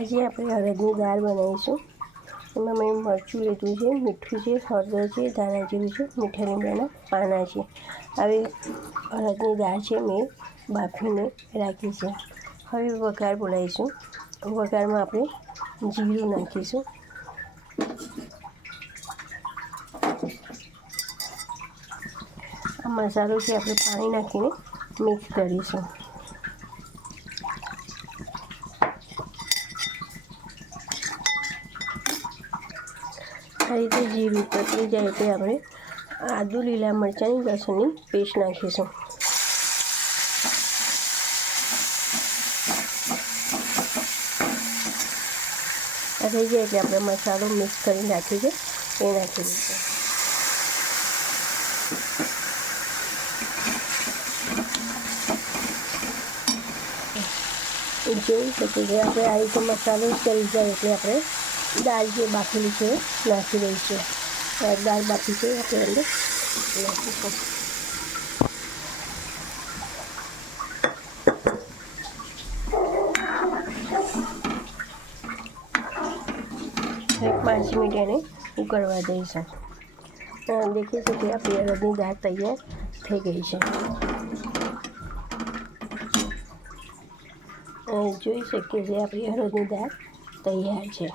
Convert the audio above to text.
આજે આપણે અડદની દાળ બનાવીશું। એમાં મેં મરચું લીધું છે, મીઠું છે, હળદર છે, ધાણા જીરું છે, મીઠા લીમડાના પાના છે। હવે અડદની દાળ છે મેં બાફીને રાખી છે। હવે વઘાર બોલાવીશું। વઘારમાં આપણે જીરું નાખીશું, આ મસાલો છે આપણે પાણી નાખીને મિક્સ કરીશું। આ રીતે જીરું તતરી જાય એટલે આપણે આદુ, લીલા મરચાંની, લસણની પેસ્ટ નાખીશું। આ થઈ જાય એટલે આપણે મસાલો મિક્સ કરી નાખી છે એ નાખી દઈશું। જોઈ શકીએ છીએ આપણે આ રીતે મસાલો ચડી જાય એટલે આપણે દાળ જે બાફેલી છે નાખી દઈશું। દાળ બાફી છે આપણે અંદર નાખીશું। 5 મિનિટ એને ઉકળવા દઈશું। દેખી શકીએ આપણી અડદની દાળ તૈયાર થઈ ગઈ છે। જોઈ શકીએ છીએ આપણી અડદની દાળ તૈયાર છે।